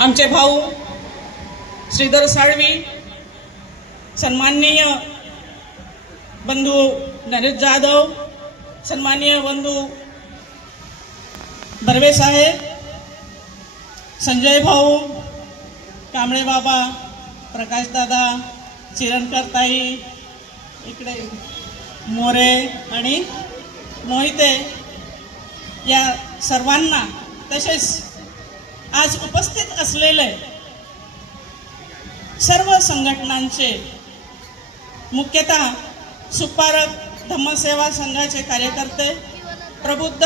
आमचे भाऊ श्रीधर साळवी, सन्माननीय बंधू नरेश जाधव, सन्माननीय बंधू बर्वे साहेब, संजय भाऊ, कांबळे बाबा, प्रकाश दादा, चिरणकर ताई, इकडे मोरे आणि मोहिते, या सर्वांना, तसेच आज उपस्थित असलेले सर्व संघटनांचे, मुख्यतः सुपारक धम्मसेवा संघाचे कार्यकर्ते, प्रबुद्ध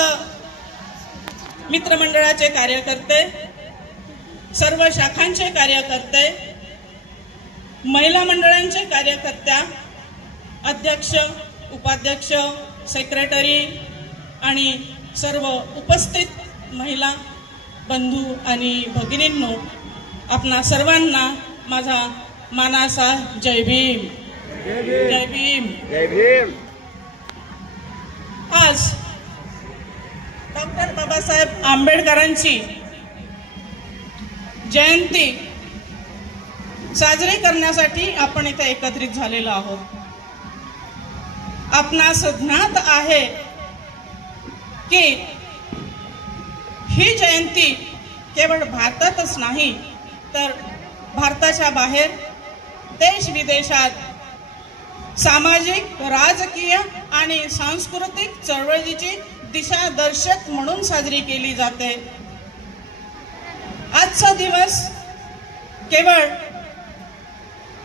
मित्रमंडळाचे कार्यकर्ते, सर्व शाखांचे कार्यकर्ते, महिला मंडळांचे कार्यकर्त्या, अध्यक्ष, उपाध्यक्ष, सेक्रेटरी आणि सर्व उपस्थित महिला बंधू आणि भगिनींनो, आपणा सर्वांना माझा मानाचा जय भीम, जय भीम, जय भीम। आज डॉक्टर बाबासाहेब आंबेडकरांची जयंती साजरी करण्यासाठी आपण इथे एकत्रित झालेलो आहोत। आपणास ज्ञात आहे की ही जयंती केवळ भारतातच नाही तर भारताच्या बाहेर देश विदेशात सामाजिक, राजकीय आणि सांस्कृतिक चळवळीची दिशादर्शक म्हणून साजरी केली जाते। आजचा दिवस केवळ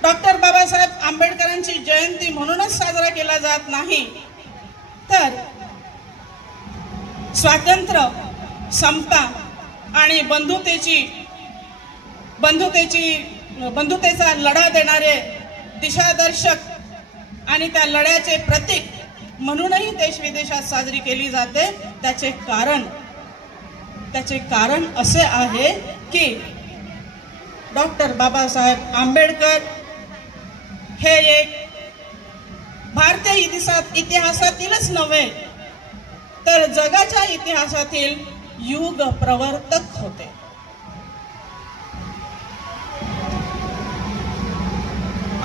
डॉक्टर बाबासाहेब आंबेडकरांची जयंती म्हणूनच साजरा केला जात नाही, तर स्वातंत्र्य, समता आणि बंधुतेचा लढा देणारे दिशादर्शक आणि त्या लढ्याचे प्रतीक म्हणूनही देश विदेशात साजरी केली जाते। त्याचे कारण असे आहे की डॉक्टर बाबासाहेब आंबेडकर हे एक भारतीय इतिहासातीलच नव्हे तर जगाच्या इतिहासातील युग प्रवर्तक होते।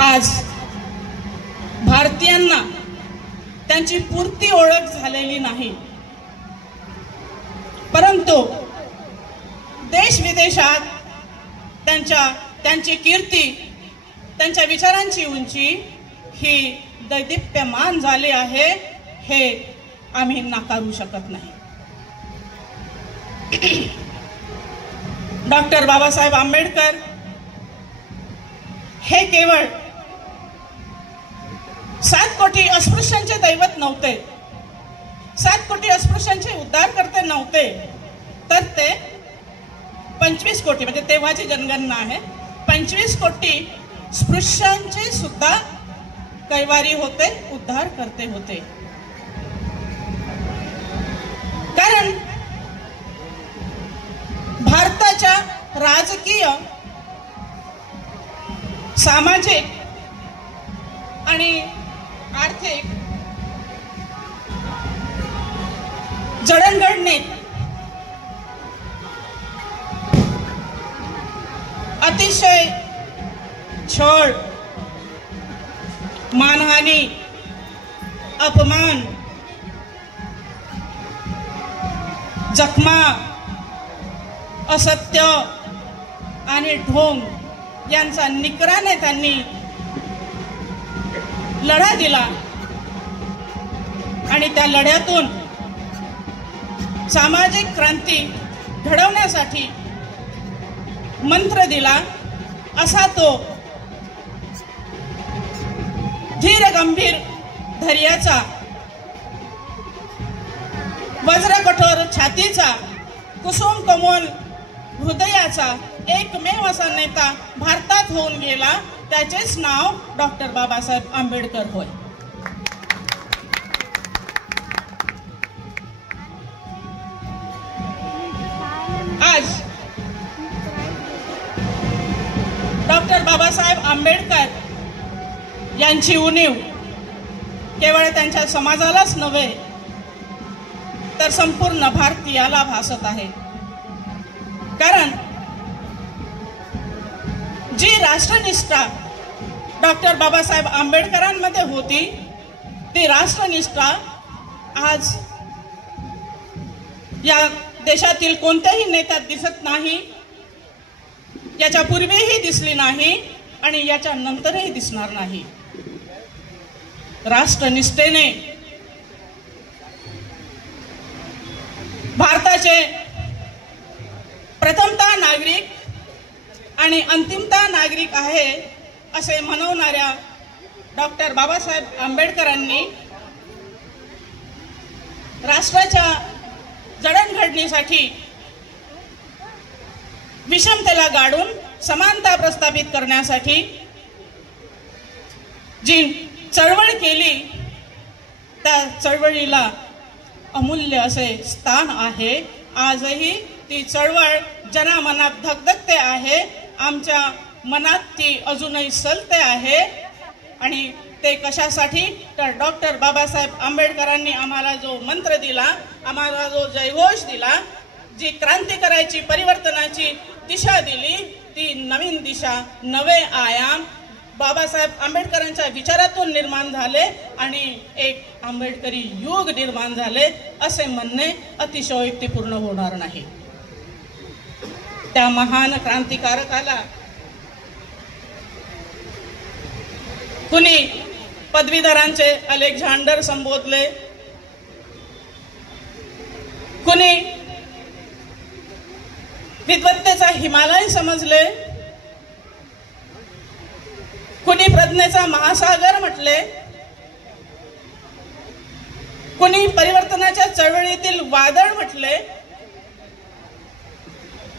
आज भारतीयांना त्यांची पूर्ती ओळख झालेली नाही, परंतु देश विदेशात त्यांची कीर्ती, त्यांच्या विचारांची उंची ही दैदिप्यमान झाली आहे, हे आम्ही नाकारू शकत नाही। डॉक्टर बाबासाहेब आंबेडकर हे केवळ 7 कोटी अस्पृश्यांचे दैवत नव्हते, 7 कोटी अस्पृश्यांचे उद्धारकर्ते नव्हते, तर ते 25 कोटी, म्हणजे तेव्हाची जनगणना आहे, 25 कोटी स्पृश्यांचे सुद्धा कैवारी होते, उद्धार करते होते। कारण भारताच्या राजकीय, सामाजिक आणि आर्थिक जडणघडणीत अतिशय छळ, मानहानी, अपमान, जखमा, असत्य आणि ढोंग यांचा निकराने त्यांनी लढा दिला आणि त्या लढ्यातून सामाजिक क्रांती घडवण्यासाठी मंत्र दिला। असा तो धीर गंभीर धैर्याचा, वज्रकठोर छातीचा, कुसुम कोमल हृदयाचा एकमेव असा नेता भारतात होऊन गेला, त्याचेच नाव डॉक्टर बाबासाहेब आंबेडकर होय। आज डॉक्टर बाबासाहेब आंबेडकर यांची उणीव केवळ त्यांच्या समाजालाच नव्हे तर संपूर्ण भारतीयाला भासत आहे। कारण राष्ट्रनिष्ठा डॉक्टर बाबासाहेब आंबेडकरांमध्ये होती, ती राष्ट्रनिष्ठा आज या देशातील कोणत्याही नेत्यात दिसत नाही, याच्या पूर्वीही दिसली नाही आणि याच्या नंतरही दिसणार नाही. राष्ट्रनिष्ठेने भारताचे प्रथमतः नागरिक आणि अंतिमतः नागरिक आहे असे म्हणवणाऱ्या डॉक्टर बाबासाहेब आंबेडकरांनी राष्ट्राच्या जडणघडणीसाठी विषमतेला गाडून समानता प्रस्थापित करण्यासाठी जी चळवळ केली, त्या चळवळीला अमूल्य असे स्थान आहे. आजही ती चळवळ जनामनात धगधगते आहे, आमच्या मनात ती अजूनही सलते आहे. आणि ते कशासाठी? तर डॉक्टर बाबासाहेब आंबेडकरांनी आम्हाला जो मंत्र दिला, आम्हाला जो जयघोष दिला, जी क्रांती करायची, परिवर्तनाची दिशा दिली, ती नवीन दिशा, नवे आयाम बाबासाहेब आंबेडकरांच्या विचारातून निर्माण झाले आणि एक आंबेडकरी युग निर्माण झाले असे म्हणणे अतिशयोक्तीपूर्ण होणार नाही. त्या महान क्रांतिकारकाला कुणी पदवीधरांचे अलेक्झांडर संबोधले, कुणी विद्वत्तेचा हिमालय समजले, कुणी प्रज्ञेचा महासागर म्हटले, कुणी परिवर्तनाच्या चळवळीतील वादळ म्हटले,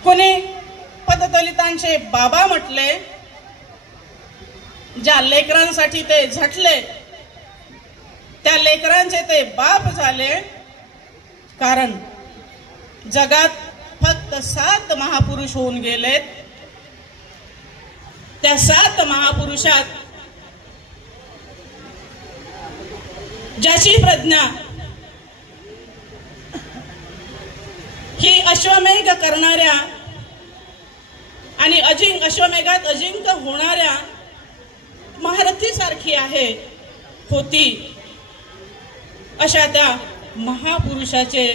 कुणी पददलितांचे बाबा म्हटले. ज्या लेकरांसाठी ते झटले, त्या लेकरांचे ते बाप झाले. कारण जगात फक्त 7 महापुरुष होऊन गेलेत. त्या 7 महापुरुषात ज्याची प्रज्ञा ही अश्वमेघ करणाऱ्या आणि अश्वमेघात अजिंक्य होणाऱ्या महारथी सारखी आहे, होती, अशा त्या महापुरुषाचे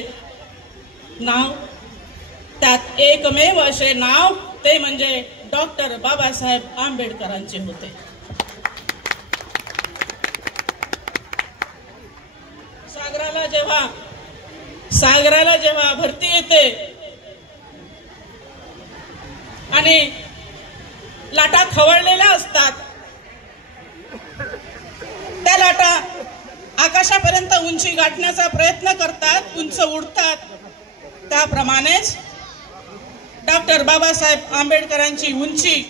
नाव, त्यात एकमेव असे नाव, ते म्हणजे डॉक्टर बाबासाहेब आंबेडकरांचे होते. सागराला जेव्हा भरती येते आणि लाटा खवळलेल्या असतात, त्या लाटा आकाशापर्यंत उंची गाठण्याचा प्रयत्न करतात, उंच उडतात. त्याप्रमाणेच डॉक्टर बाबासाहेब आंबेडकरांची उंची,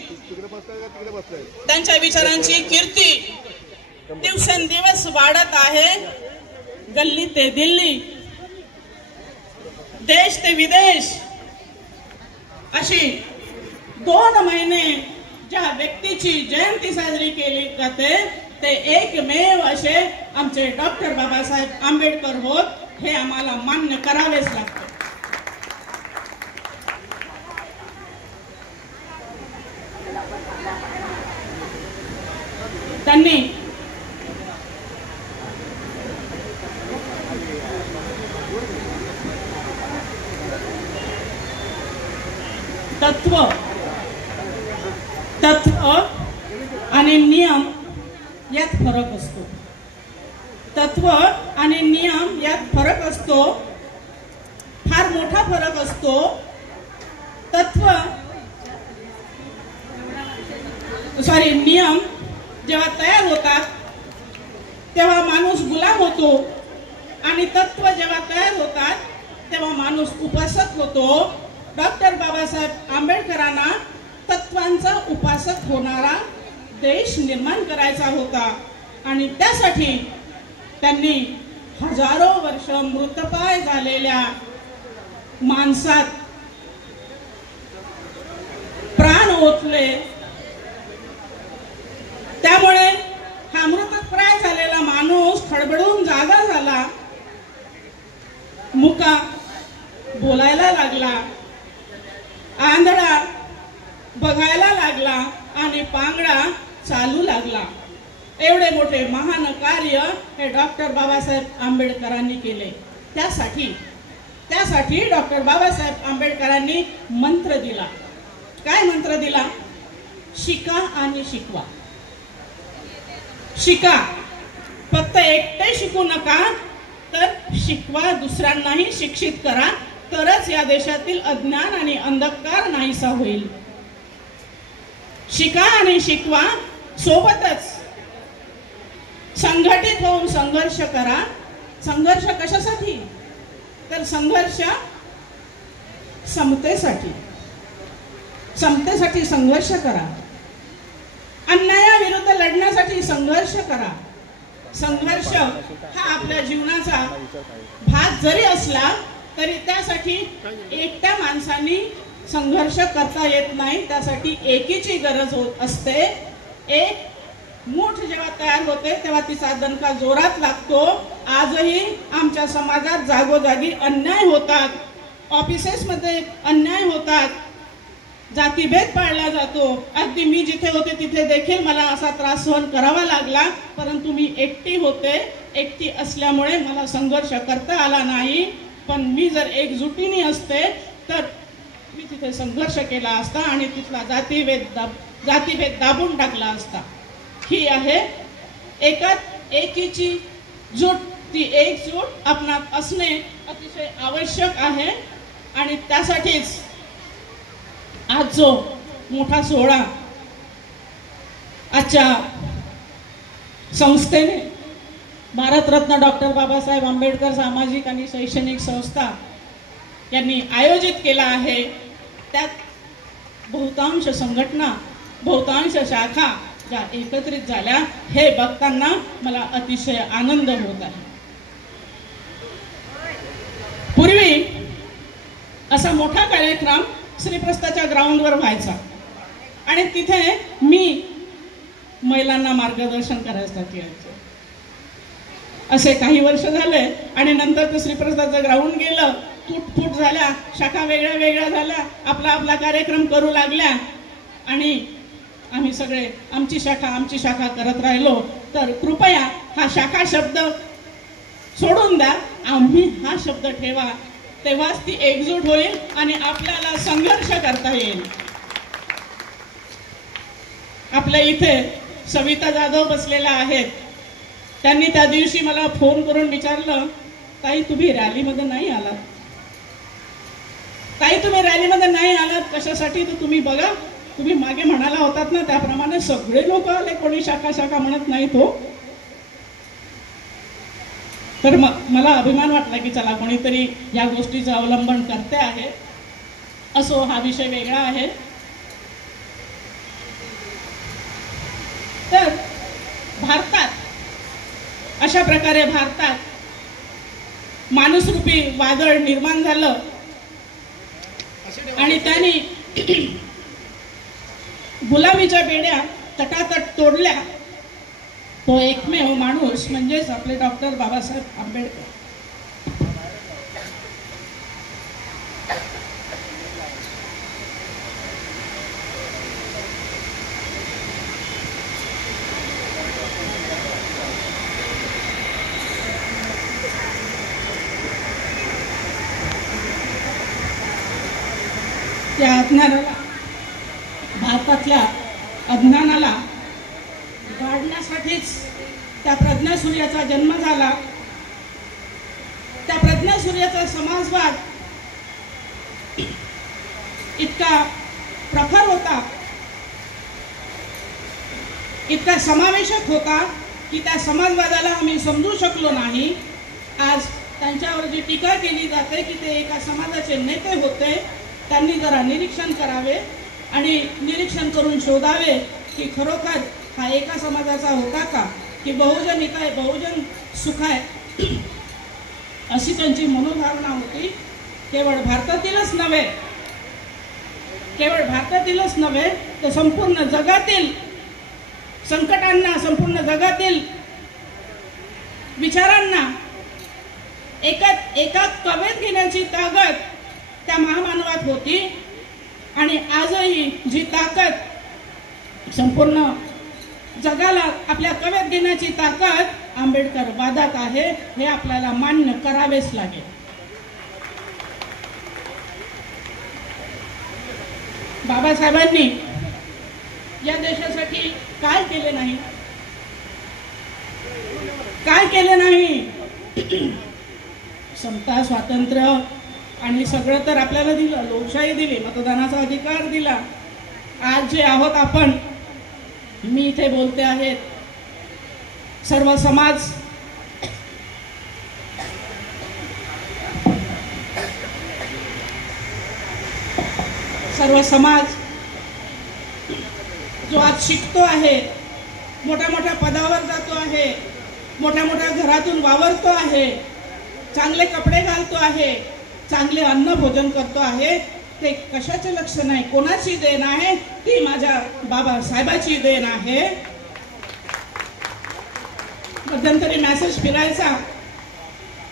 त्यांच्या विचारांची कीर्ती दिवसेंदिवस वाढत आहे. गल्ली ते दिल्ली, देश ते विदेश, अशी 2 महिने ज्या व्यक्तीची जयंती साजरी केली जाते, ते एकमेव असे आमचे डॉक्टर बाबासाहेब आंबेडकर होत. हे आम्हाला मान्य करावेच लागते. त्यांनी तत्व आणि नियम यात फरक असतो. तत्व आणि नियम यात फरक असतो, फार मोठा फरक असतो. नियम जेव्हा तयार होतात तेव्हा माणूस गुलाम होतो आणि तत्व जेव्हा तयार होतात तेव्हा माणूस उपासक होतो. डॉक्टर बाबासाहेब आंबेडकरांना तत्वांचा उपासक होणारा देश निर्माण करायचा होता आणि त्यासाठी त्यांनी हजारो वर्ष मृतपाय झालेल्या माणसात प्राण ओतले. त्यामुळे हा मृतप्राय झालेला माणूस खडबडून जागा झाला, मुका बोलायला लागला, आंधळा बघायला लागला आणि पांगळा चालू लागला. एवढे मोठे महान कार्य हे डॉक्टर बाबासाहेब आंबेडकरांनी केले. त्यासाठी डॉक्टर बाबासाहेब आंबेडकरांनी मंत्र दिला. काय मंत्र दिला? शिका आणि शिकवा. शिका, फक्त एकटे शिकू नका, तर शिकवा, दुसऱ्यांनाही शिक्षित करा, तरच या देशातील अज्ञान आणि अंधकार नाहीसा होईल. शिका आणि शिकवा, सोबतच संघटित होऊन संघर्ष करा. संघर्ष कशासाठी? तर संघर्ष समतेसाठी संघर्ष करा. अन्यायाविरुद्ध लढण्यासाठी संघर्ष करा. संघर्ष हा आपल्या जीवनाचा भाग जरी असला तरी त्यासाठी एकट्या माणसांनी संघर्ष करता येत नाही. त्यासाठी एकीची गरज होत असते. एक मूठ जेव्हा तयार होते तेव्हा तिचा दणका जोरात लागतो. आजही आमच्या समाजात जागोजागी अन्याय होतात, ऑफिसेसमध्ये अन्याय होतात, जातीभेद पाळला जातो. अगदी मी जिथे होते तिथे देखील मला असा त्रास सहन करावा लागला, परंतु मी एकटी होते. एकटी असल्यामुळे मला संघर्ष करता आला नाही. पण मी जर एकजुटीने असते तर मी तिथे संघर्ष केला असता आणि तिथला जातीभेद दाबून टाकला असता. ही आहे एकीची जूट. ती एकजूट आपणात असणे अतिशय आवश्यक आहे. आणि त्यासाठीच आज जो मोठा सोहळा आजच्या संस्थेने भारतरत्न डॉक्टर बाबासाहेब आंबेडकर सामाजिक आणि शैक्षणिक संस्था यांनी आयोजित केला आहे, त्यात बहुतांश संघटना, बहुतांश शाखा ज्या एकत्रित झाल्या, हे बघताना मला अतिशय आनंद होत आहे. पूर्वी असा मोठा कार्यक्रम श्रीप्रस्थाच्या ग्राउंडवर व्हायचा आणि तिथे मी महिलांना मार्गदर्शन करायसाठी यायचे. असे काही वर्ष झाले आणि नंतर तर श्रीप्रस्थाचं ग्राउंड गेलं, फूट झाल्या, शाखा वेगळ्या झाल्या, आपला कार्यक्रम करू लागल्या आणि आम्ही सगळे आमची शाखा करत राहिलो. तर कृपया हा शाखा शब्द सोडून द्या, आम्ही हा शब्द ठेवा, तेव्हाच ती एकजूट होईल आणि आपल्याला संघर्ष करता येईल. आपल्या इथे सविता जाधव बसलेल्या आहेत. त्यांनी त्या दिवशी मला फोन करून विचारलं, ताई तुम्ही रॅलीमध्ये नाही आलात? ताई तुम्ही रॅलीमध्ये नाही आलात कशासाठी? तर तुम्ही बघा, तुम्ही मागे म्हणाला होतात ना त्याप्रमाणे सगळे लोक आले, कोणी शाखा म्हणत नाही तो. तर मला अभिमान वाटला की चला कोणीतरी या गोष्टीचं अवलंबन करते आहे. असो, हा विषय वेगळा आहे. तर भारतात अशा प्रकारे भारतात माणूसरूपी वादळ निर्माण झालं आणि त्यांनी गुलामीच्या बेड्या तटातट तोडल्या. तो एकमेव माणूस म्हणजेच आपले डॉक्टर बाबासाहेब आंबेडकर. त्या अज्ञानाला, भारतातल्या अज्ञानाला गाडण्यासाठीच त्या प्रज्ञासूर्याचा जन्म झाला. त्या प्रज्ञासूर्याचा समाजवाद इतका प्रखर होता, इतका समावेशक होता की त्या समाजवादाला आम्ही समजू शकलो नाही. आज त्यांच्यावर जी टीका केली जाते की ते एका समाजाचे नेते होते, त्यांनी जरा निरीक्षण करावे आणि निरीक्षण करून शोधावे की खरोखर हा एका समाजाचा होता का, की बहुजन हिताय बहुजन सुखाय अशी त्यांची मनोभावना होती. केवळ भारतातीलच नव्हे तर संपूर्ण जगातील संकटांना, संपूर्ण जगातील विचारांना एका कवेत घेण्याची ताकद त्या महामानवात होती. आणि आजही जी ताकद संपूर्ण जगाला आपल्या कव्यात घेण्याची ताकद आंबेडकर वादात आहे, हे आपल्याला मान्य करावेच लागेल. बाबासाहेबांनी या देशासाठी काय केले नाही, काय केले नाही. समता, स्वातंत्र्य आणि सगळं तर आपल्याला दिलं, लोकशाही दिली, मतदानाचा अधिकार दिला. आज जे आहोत आपण, मी इथे बोलते आहेत, सर्व समाज जो आज शिकतो आहे, मोठ्या मोठ्या पदावर जातो आहे, मोठ्या मोठ्या घरातून वावरतो आहे, चांगले कपडे घालतो आहे, चांगले अन्न भोजन करतो आहे, ते कशाचे लक्ष नाही, कोणाची देण आहे, ती माझ्या बाबासाहेबाची देण आहे. मध्यंतरी मेसेज फिरायचा,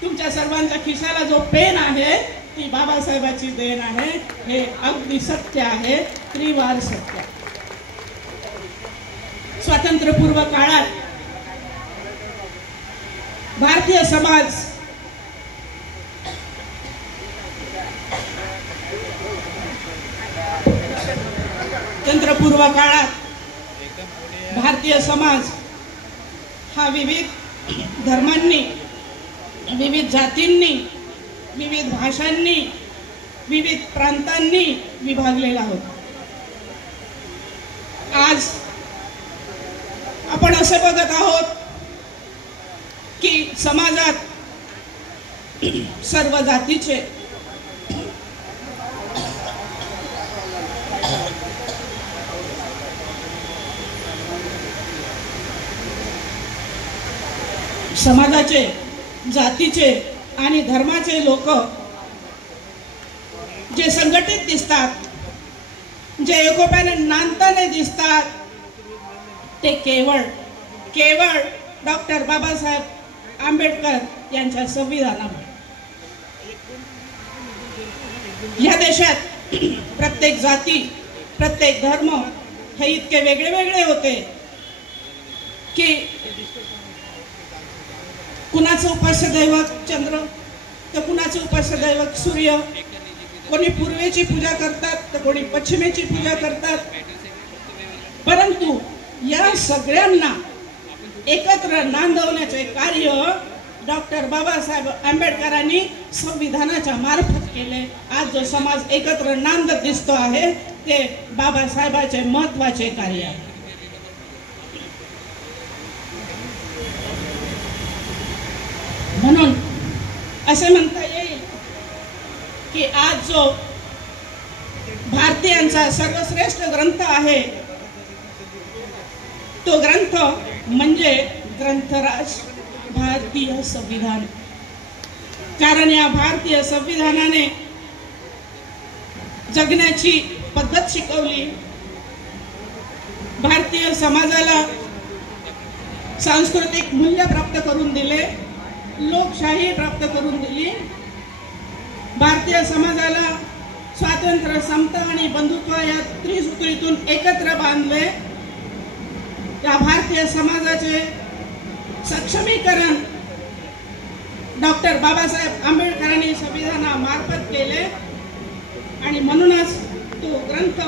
तुमच्या सर्वांच्या खिशाला जो पेन आहे ती बाबासाहेबाची देण आहे. हे अगदी सत्य आहे, त्रिवार सत्य. स्वातंत्र्यपूर्व काळात भारतीय समाज स्वातंत्र्यपूर्व काळात भारतीय समाज हा विविध धर्मांनी, विविध जातींनी, विविध भाषांनी, विविध प्रांतांनी विभागलेला होता. आज आपण असे बघत आहोत की समाजात सर्व जातीचे, समाजाचे, जातीचे आणि धर्माचे लोक जे संघटित दिसतात, जे एकोप्याने नांदताना दिसतात, ते केवळ डॉक्टर बाबासाहेब आंबेडकर यांच्या संविधानामुळे. या देशात प्रत्येक जाती, प्रत्येक धर्म हे इतके वेगळे वेगळे होते की कुणाचं उपास्य दैवत चंद्र, तर कुणाचं उपास्य दैवत सूर्य, कोणी पूर्वेची पूजा करतात तर कोणी पश्चिमेची पूजा करतात. परंतु या सगळ्यांना एकत्र नांदवण्याचे कार्य डॉक्टर बाबासाहेब आंबेडकरांनी संविधानाच्या मार्फत केले. आज जो समाज एकत्र नांदत दिसतो आहे ते बाबासाहेबांचे महत्त्वाचे कार्य आहे. म्हणून असे म्हणता येईल की आज जो भारतीयांचा सर्वश्रेष्ठ ग्रंथ आहे तो ग्रंथ म्हणजे ग्रंथराज भारतीय संविधान. कारण या भारतीय संविधानाने जगण्याची पद्धत शिकवली, भारतीय समाजाला सांस्कृतिक मूल्य प्राप्त करून दिले, लोकशाही प्राप्त करून दिली, भारतीय समाजाला स्वातंत्र्य, समता आणि बंधुत्व या त्रिसूत्रीतून एकत्र बांधले. या भारतीय समाजाचे सक्षमीकरण डॉक्टर बाबासाहेब आंबेडकरांनी संविधानामार्फत केले आणि म्हणूनच तो ग्रंथ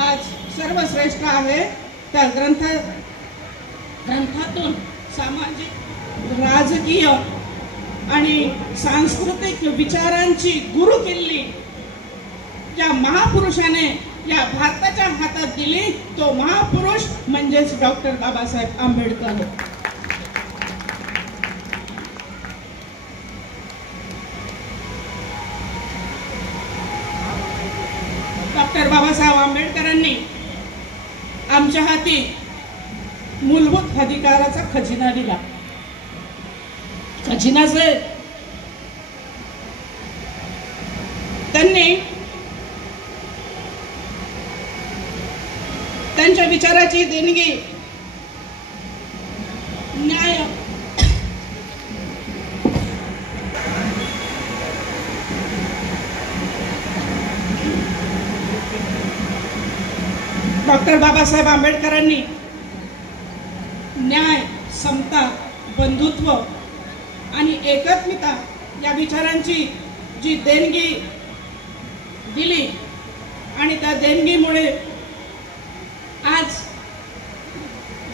आज सर्वश्रेष्ठ आहे. त्या ग्रंथातून सामाजिक, राजकीय आणि सांस्कृतिक विचारांची गुरुकिल्ली ज्या महापुरुषाने या भारताच्या हातात दिली तो महापुरुष म्हणजेच डॉक्टर बाबासाहेब आंबेडकर. डॉक्टर बाबासाहेब आंबेडकरांनी आमच्या हाती मूलभूत अधिकाराचा खजिना दिला. खजिनाचे त्यांनी त्यांच्या विचाराची देणगी न्याय, डॉक्टर बाबासाहेब आंबेडकरांनी न्याय, समता, बंधुत्व आणि एकात्मता या विचारांची जी देणगी दिली आणि त्या देणगीमुळे आज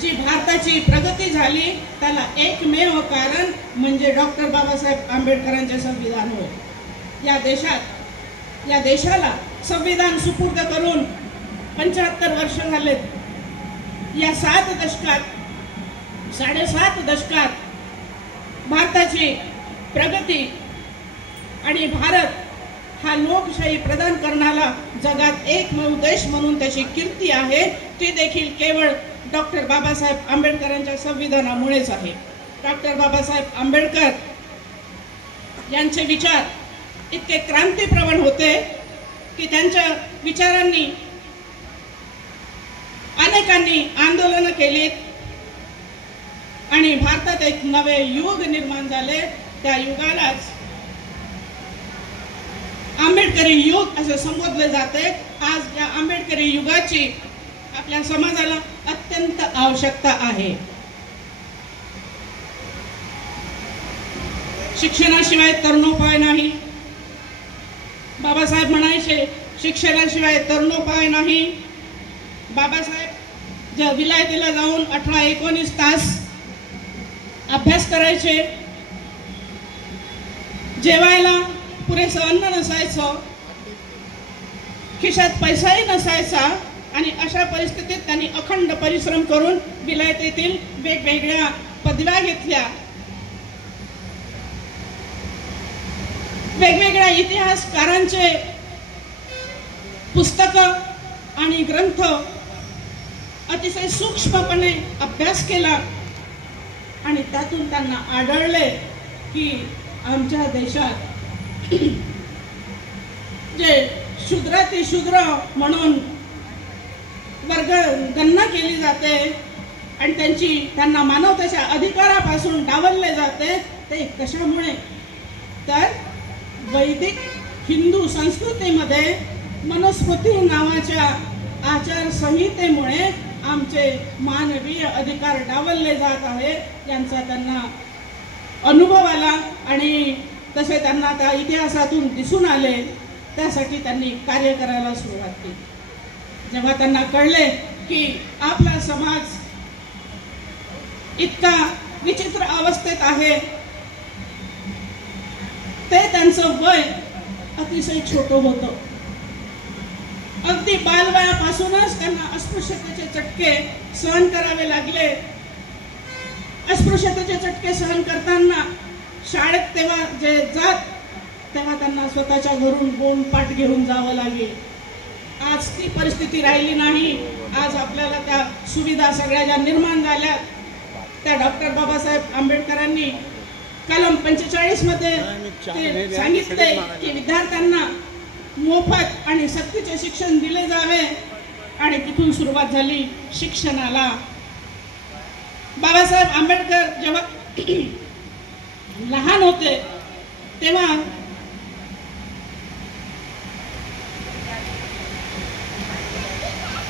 जी भारताची प्रगती झाली त्याला एकमेव कारण म्हणजे डॉक्टर बाबासाहेब आंबेडकरांचे संविधान होय. या देशाला संविधान सुपूर्द करून 75 वर्ष झालेत. या 7.5 दशकात भारताची प्रगती आणि भारत हा लोकशाही प्रदान करणारा जगात एकमेव देश म्हणून त्याची कीर्ती आहे. ती देखील केवळ डॉक्टर बाबासाहेब आंबेडकरांच्या संविधानामुळेच आहे. डॉक्टर बाबासाहेब आंबेडकर यांचे विचार इतके क्रांतीप्रवण होते की त्यांच्या विचारांनी अनेकांनी आंदोलनं केलीत आणि भारतात एक नवे युग निर्माण झाले. त्या युगालाच आंबेडकरी युग असे संबोधले जाते. आज या आंबेडकरी युगाची आपल्या समाजाला अत्यंत आवश्यकता आहे. शिक्षणाशिवाय तरुणोपाय नाही. बाबासाहेब म्हणायचे शिक्षणाशिवाय तरुणोपाय नाही. बाबासाहेब ज्या विलायतीला जाऊन 18-19 तास अभ्यास करायचे. जेवायला पुरेसं अन्न नसायचं, खिशात पैसाही नसायचा आणि अशा परिस्थितीत त्यांनी अखंड परिश्रम करून विलायतीतील वेगवेगळ्या पदव्या घेतल्या. वेगवेगळ्या इतिहासकारांचे पुस्तकं आणि ग्रंथ अतिशय सूक्ष्मपणे अभ्यास केला आणि त्यातून त्यांना आढळले की आमच्या देशात जे शूद्रातिशूद्र म्हणून वर्गगणना केली जाते आणि त्यांना मानवतेच्या अधिकारापासून डावलले जाते ते कशामुळे, तर वैदिक हिंदू संस्कृतीमध्ये मनुस्मृती नावाच्या आचारसंहितेमुळे आमचे मानवीय अधिकार डावलले जात आहे यांचा त्यांना अनुभव आला आणि तसे त्यांना त्या इतिहासातून दिसून आले. त्यासाठी त्यांनी कार्य करायला सुरुवात केली. जेव्हा त्यांना कळले की आपला समाज इतका विचित्र अवस्थेत आहे, ते त्यांचं वय अतिशय छोटं होतं. अगदी बालवयापासूनच त्यांना अस्पृश्यतेचे चटके सहन करावे लागले. अस्पृश्यतेचे चटके सहन करताना शाळेत तेव्हा त्यांना स्वतःच्या घरून बोंबपाट घेऊन जावं लागेल. आज ती परिस्थिती राहिली नाही. आज आपल्याला त्या सुविधा सगळ्या ज्या निर्माण झाल्या त्या डॉक्टर बाबासाहेब आंबेडकरांनी कलम 45 मध्ये ते सांगितले की विद्यार्थ्यांना मोफत आणि सक्तीचे शिक्षण दिले जावे आणि तिथून सुरुवात झाली शिक्षणाला. बाबासाहेब आंबेडकर जेव्हा लहान होते तेव्हा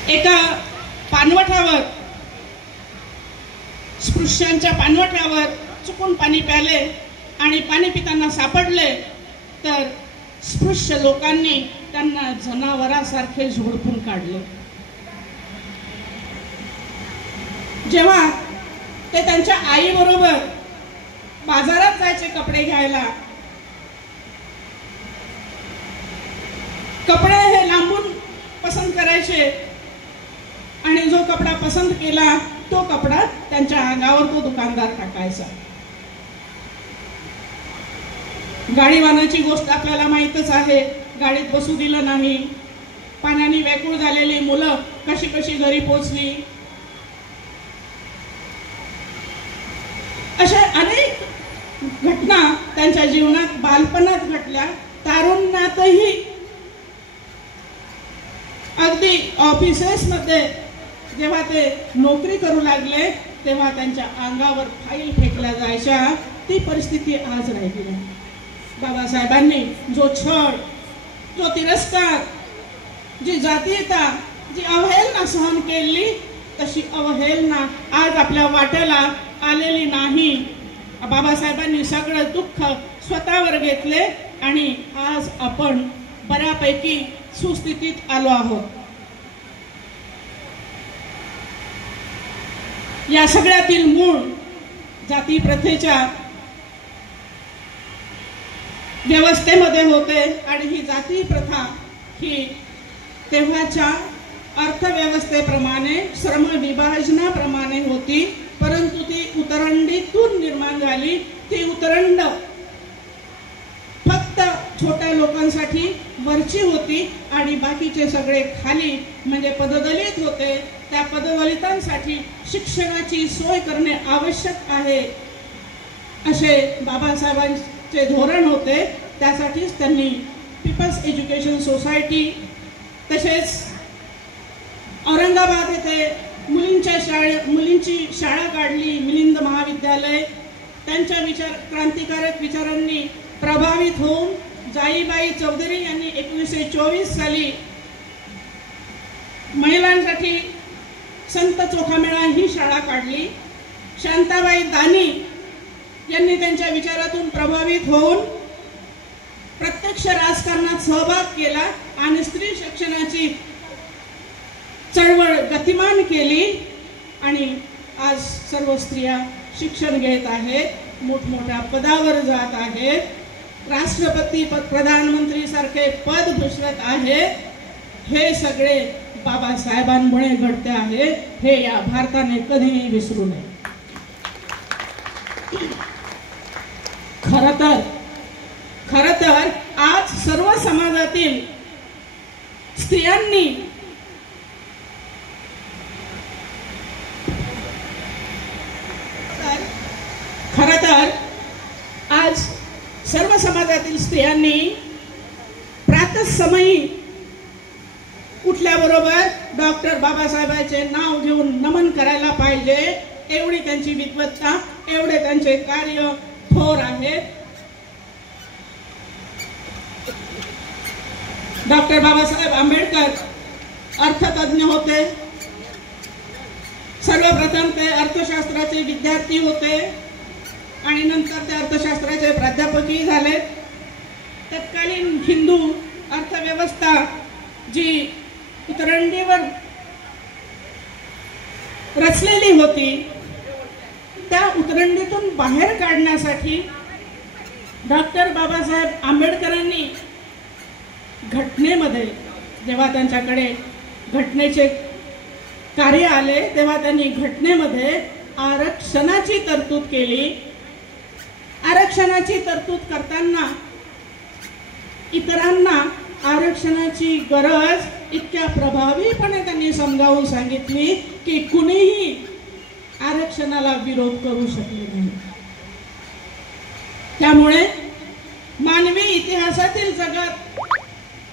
एका पाणवठ्यावर, स्पृश्यांच्या पाणवठ्यावर चुकून पाणी प्याले आणि पाणी पिताना सापडले तर स्पृश्य लोकांनी त्यांना जनावरांसारखे झोडपून काढले. जेव्हा ते त्यांच्या आई बरोबर बाजारात जायचे कपडे घ्यायला, कपडे हे लांबून पसंत करायचे आणि जो कपडा पसंत केला तो कपडा त्यांच्या अंगावर तो दुकानदार टाकायचा. गाडीवानाची गोष्ट आपल्याला माहीतच आहे. गाडीत बसू दिलं नाही. पाण्याने व्याकुळ झालेली मुलं कशी कशी घरी पोहोचली. अशा अनेक घटना त्यांच्या जीवनात बालपणात घडल्या. तारुण्यातही अगदी ऑफिसेसमध्ये जेव्हा ते नोकरी करू लागले तेव्हा त्यांच्या अंगावर फाईल फेकल्या जायच्या. ती परिस्थिती आज राहिली नाही. बाबासाहेबांनी जो छळ, जो तिरस्कार, जी जातीयता जी अवहेलना सहन केली तशी अवहेलना आज आपल्या वाट्याला आलेली नाही. बाबासाहेबांनी सगळं दुःख स्वतःवर घेतले आणि आज आपण बऱ्यापैकी सुस्थितीत आलो आहोत. या सगळ्यातील मूळ जाती प्रथेच्या व्यवस्थेमध्ये होते आणि ही जाती प्रथा ही तेव्हाच्या अर्थव्यवस्थेप्रमाणे श्रम विभाजनाप्रमाणे होती, परंतु ती उतरंडीतून निर्माण झाली. ती उतरंड फक्त छोट्या लोकांसाठी वरची होती आणि बाकीचे सगळे खाली म्हणजे पददलित होते. त्या पददलितांसाठी शिक्षणाची सोय करणे आवश्यक आहे असे बाबासाहेबांचे धोरण होते. त्यासाठीच त्यांनी पीपल्स एज्युकेशन सोसायटी तसेच औरंगाबाद येथे मुलींची शाळा काढली, मिलिंद महाविद्यालय. त्यांच्या क्रांतिकारक विचारांनी प्रभावित होऊन जाईबाई चौधरी यांनी 1924 साली महिलांसाठी संत चोखामेळा ही शाळा काढली. शांताबाई दानी यांनी त्यांच्या विचारातून प्रभावित होऊन प्रत्यक्ष राजकारणात सहभाग केला आणि स्त्री शिक्षणाची चळवळ गतिमान केली आणि आज सर्व स्त्रिया शिक्षण घेत आहेत, मोठमोठ्या पदावर जात आहेत, राष्ट्रपती प्रधानमंत्री सारखे पद भूषवत आहेत. हे सगळे बाबासाहेबांमुळे घडते आहे, हे या भारताने कधीही विसरू नये. खर तर आज सर्व समाजातील स्त्रियांनी प्रातःसमयी उठल्याबरोबर डॉक्टर बाबासाहेबांचे नाव घेऊन नमन करायला पाहिजे. एवढी त्यांची विद्वत्ता, एवढे त्यांचे कार्य थोर आहेत. डॉक्टर बाबासाहेब आंबेडकर अर्थतज्ञ होते. सर्वप्रथम ते अर्थशास्त्राचे विद्यार्थी होते आणि नंतर ते अर्थशास्त्राचे प्राध्यापकही झाले. तत्कालीन हिंदू अर्थव्यवस्था जी उतरंडीवर रचलेली होती, त्या उतरंडीतून बाहेर काढण्यासाठी डॉक्टर बाबासाहेब आंबेडकरांनी घटनेमध्ये, जेव्हा त्यांच्याकडे घटनेचे कार्य आले तेव्हा त्यांनी घटनेमध्ये आरक्षणाची तरतूद केली. आरक्षणाची तरतूद करताना इतरांना आरक्षणाची गरज इतक्या प्रभावीपणे त्यांनी समजावून सांगितली की कुणीही आरक्षणाला विरोध करू शकले नाही. त्यामुळे मानवी इतिहासातील जगात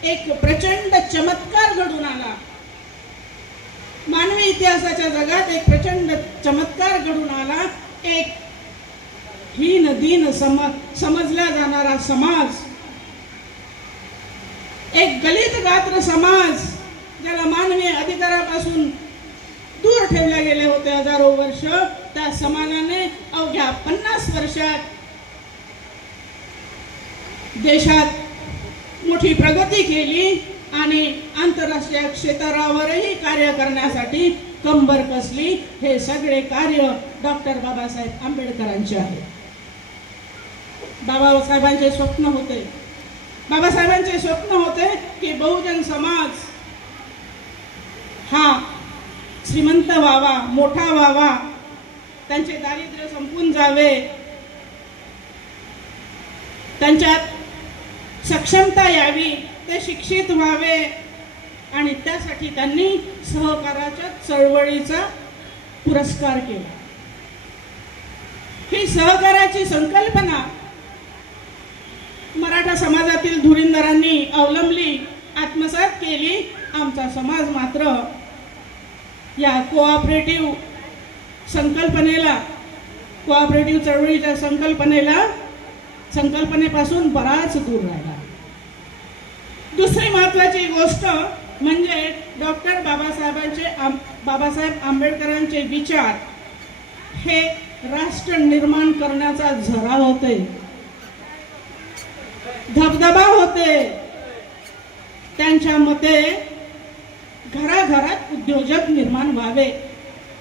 एक प्रचंड चमत्कार घडून आला. मानवी इतिहासाच्या जगात एक प्रचंड चमत्कार घडून आला. एक हीन दीन समजला जाणारा समाज, एक गलित गात्र समाज, ज्याला मानवी अधिकारापासून दूर ठेवले गेले होते हजारो वर्ष, त्या समाजाने अवघ्या 50 वर्षात देशात मोठी प्रगती केली आणि आंतरराष्ट्रीय क्षेत्रावरही कार्य करण्यासाठी कंबर कसली. हे सगळे कार्य डॉक्टर बाबासाहेब आंबेडकरांचे आहे. बाबासाहेबांचे स्वप्न होते की बहुजन समाज हा श्रीमंत व्हावा, मोठा व्हावा, त्यांचे दारिद्र्य संपून जावे, त्यांच्यात सक्षमता यावी, ते शिक्षित व्हावे आणि त्यासाठी त्यांनी सहकाराच्या चळवळीचा पुरस्कार केला. ही सहकाराची संकल्पना मराठा समाजातील धुरींदरांनी अवलंबली, आत्मसात केली. आमचा समाज मात्र या कोऑपरेटिव्ह चळवळीच्या संकल्पनेपासून बराच दूर राहिला. दुसरी महत्वाची गोष्ट म्हणजे डॉक्टर बाबासाहेब आंबेडकरांचे विचार हे राष्ट्र निर्माण करण्याचा झरा होते, धबधबा होते. त्यांच्या मते घराघरात उद्योजक निर्माण व्हावे.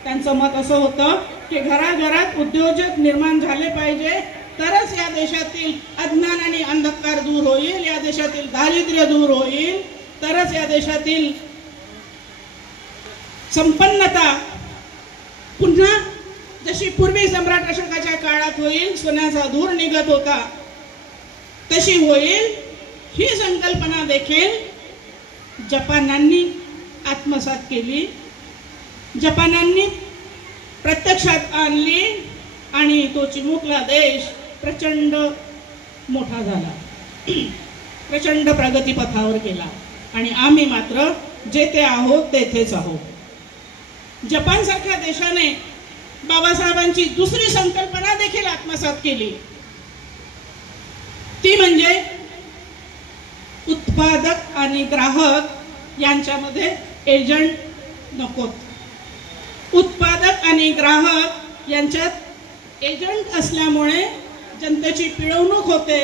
त्यांचं मत असं होतं की घराघरात उद्योजक निर्माण झाले पाहिजे, तरच या देशातील अज्ञान आणि अंधकार दूर होईल, या देशातील दारिद्र्य दूर होईल, तरच या देशातील संपन्नता पुन्हा जशी पूर्वी सम्राट अशोकाच्या काळात होईल, सोन्याचा धूर निघत होता, तशी होईल. ही संकल्पना देखील जपानांनी आत्मसात केली, जपानांनी प्रत्यक्षात आणली आणि तो चिमुकला देश प्रचंड मोठा झाला, प्रचंड प्रगतीपथावर गेला आणि आम्ही मात्र जेथे आहोत तेथेच आहोत. जपानसारख्या देशाने बाबासाहेबांची दुसरी संकल्पना देखील आत्मसात केली, ती म्हणजे उत्पादक आणि ग्राहक यांच्यामध्ये एजंट नकोत. उत्पादक आणि ग्राहक यांच्यात एजंट असल्यामुळे जनतेची पिळवणूक होते,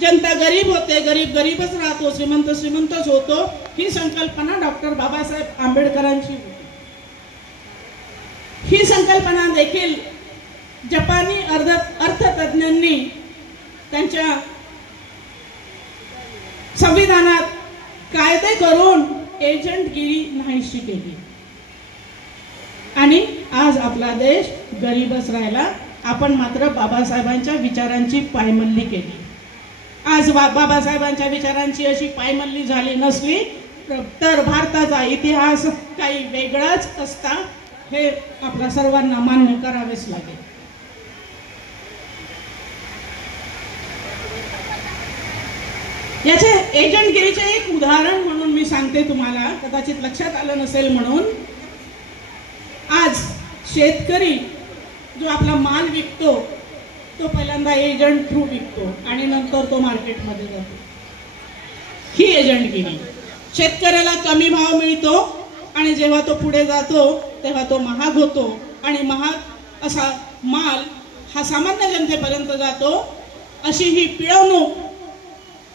जनता गरीब होते, गरीब गरीबच राहतो, श्रीमंत श्रीमंतच होतो. ही संकल्पना डॉक्टर बाबासाहेब आंबेडकरांची होती. ही संकल्पना देखील जपानी अर्थतज्ञांनी त्यांच्या संविधानात कायदे करून एजंटगिरी नाहीशी केली आणि आज आपला देश गरीबच राहिला. आपण मात्र बाबासाहेबांच्या विचारांची पायमल्ली केली. आज बाबासाहेबांच्या विचारांची अशी पायमल्ली झाली नसली तर भारताचा इतिहास काही वेगळाच असता, हे आपल्या सर्वांना मान्य करावेच लागेल. याचे एजंटगिरीचे एक उदाहरण म्हणून मी सांगते तुम्हाला, कदाचित लक्षात आलं नसेल म्हणून. आज शेतकरी जो आपला माल विकतो तो पहिल्यांदा एजंट थ्रू विकतो आणि नंतर तो मार्केटमध्ये जातो. ही एजंटगिरी. शेतकऱ्याला कमी भाव मिळतो आणि जेव्हा तो पुढे जातो तेव्हा तो महाग होतो आणि महाग असा माल हा सामान्य जनतेपर्यंत जातो. अशी ही पिळवणूक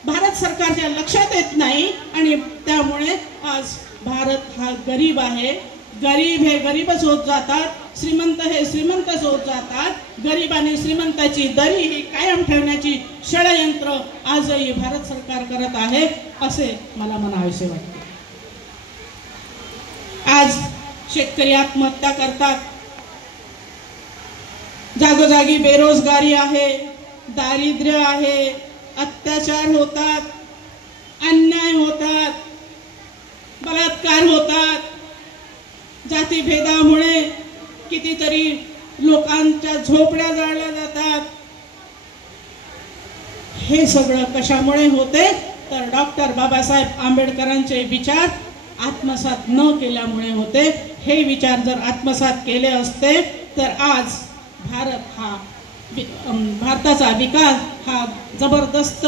भारत सरकारच्या लक्षात येत नाही आणि त्यामुळे आज भारत हा गरीब आहे. गरीब हे गरीबच होत जातात, श्रीमंत हे श्रीमंतच होत जातात. गरीब आणि श्रीमंताची दरी ही कायम ठेवण्याची षडयंत्र आजही भारत सरकार करत आहे असे मला म्हणावेसे वाटते. आज शेतकरी आत्महत्या करतात, जागोजागी बेरोजगारी आहे, दारिद्र्य आहे, अत्याचार होतात, अन्याय होतात, बलात्कार होतात, जातीभेदामुळे कितीतरी लोकांच्या झोपड्या जाळल्या जातात. हे सगळं कशामुळे होते तर डॉक्टर बाबासाहेब आंबेडकरांचे विचार आत्मसात न केल्यामुळे होते. हे विचार जर आत्मसात केले असते तर आज भारताचा विकास हा जबरदस्त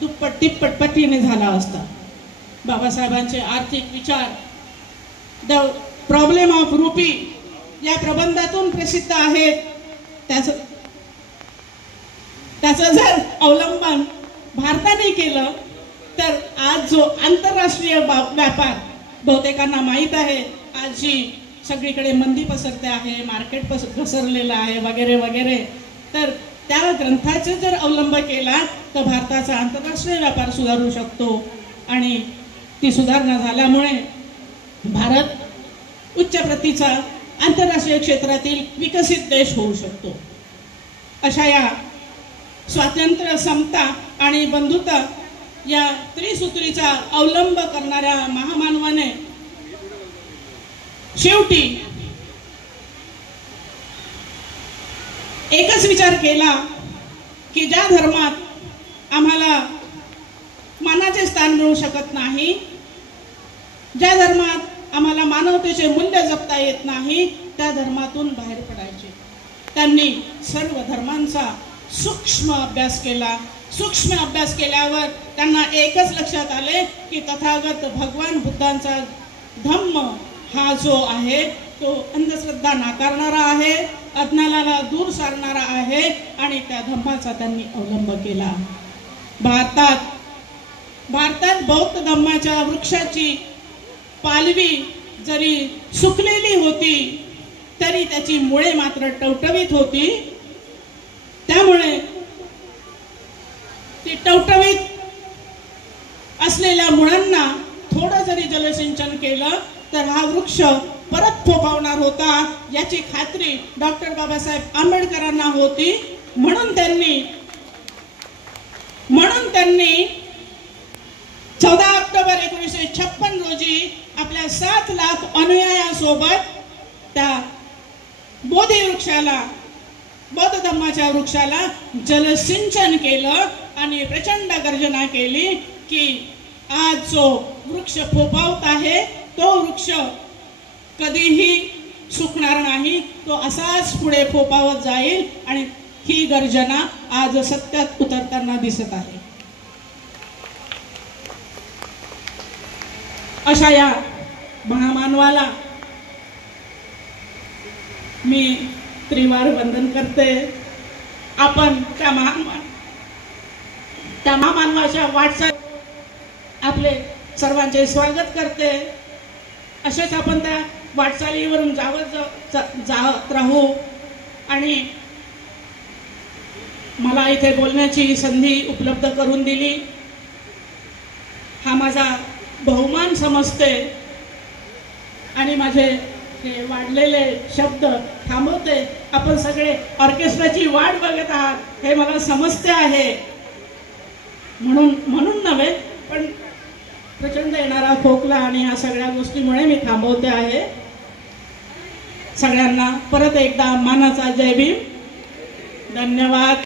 दुप्पट तिप्पट पटीने झाला असता. बाबासाहेबांचे आर्थिक विचार द प्रॉब्लेम ऑफ रुपी या प्रबंधातून प्रसिद्ध आहेत. त्याचं जर अवलंबन भारताने केलं तर आज जो आंतरराष्ट्रीय व्यापार बहुतेकांना माहीत आहे, आज जी सगळीकडे मंदी पसरते आहे, मार्केट घसरलेलं आहे वगैरे वगैरे, तर त्या ग्रंथाचे जर अवलंब केला तर भारताचा आंतरराष्ट्रीय व्यापार सुधारू शकतो आणि ती सुधारणा झाल्यामुळे भारत उच्च प्रतीचा आंतरराष्ट्रीय क्षेत्रातील विकसित देश होऊ शकतो. अशा या स्वातंत्र्य, समता आणि बंधुता या त्रिसूत्रीचा अवलंब करणाऱ्या महामानवाने शेवटी एकच विचार केला की ज्या धर्मात आम्हाला मानाचे स्थान मिळू शकत नाही, ज्या धर्मात आम्हाला मानवतेचे मूल्य जपता येत नाही, त्या धर्मातून बाहेर पडायचे. त्यांनी सर्व धर्मांचा सूक्ष्म अभ्यास केला सूक्ष्म अभ्यास केल्यावर त्यांना एकच लक्षात आले की तथागत भगवान बुद्धांचा धम्म हा जो आहे तो अंधश्रद्धा नाकारणारा आहे, अज्ञानाला दूर सारणारा आहे आणि त्या धम्माचा त्यांनी अवलंब केला. भारतात बौद्ध धम्माच्या वृक्षाची पालवी जरी सुकलेली होती तरी त्याची मुळे मात्र टवटवीत होती. त्यामुळे ती टवटवीत असलेल्या मुळांना थोडं जरी जलसिंचन केलं तर हा वृक्ष परत फोफावणार होता याची खात्री डॉक्टर बाबासाहेब आंबेडकरांना होती. म्हणून त्यांनी 14 ऑक्टोबर 1956 रोजी आपल्या 7 लाख अनुयायांसोबत त्या बौद्ध धम्माच्या वृक्षाला जलसिंचन केलं आणि प्रचंड गर्जना केली की आज जो वृक्ष फोफावत आहे तो वृक्ष कधीही सुकणार नाही, तो असाच पुढे फोफावत जाईल आणि ही गर्जना आज सत्यात उतरताना दिसत आहे. अशा या महामानवाला मी त्रिवार वंदन करते. आपण त्या महामानवाच्या वाटचाल आपले सर्वांचे स्वागत करते. असेच आपण त्या वाटचालीवरून जात राहू. आणि मला इथे बोलण्याची संधी उपलब्ध करून दिली हा माझा बहुमान समजते आणि माझे ते वाढलेले शब्द थांबवते. आपण सगळे ऑर्केस्ट्राची वाट बघत आहात हे मला समजते आहे, म्हणून नव्हे पण प्रचंड येणारा खोकला आणि ह्या सगळ्या गोष्टीमुळे मी थांबवते आहे. सगळ्यांना परत एकदा मानाचा जय भीम. धन्यवाद.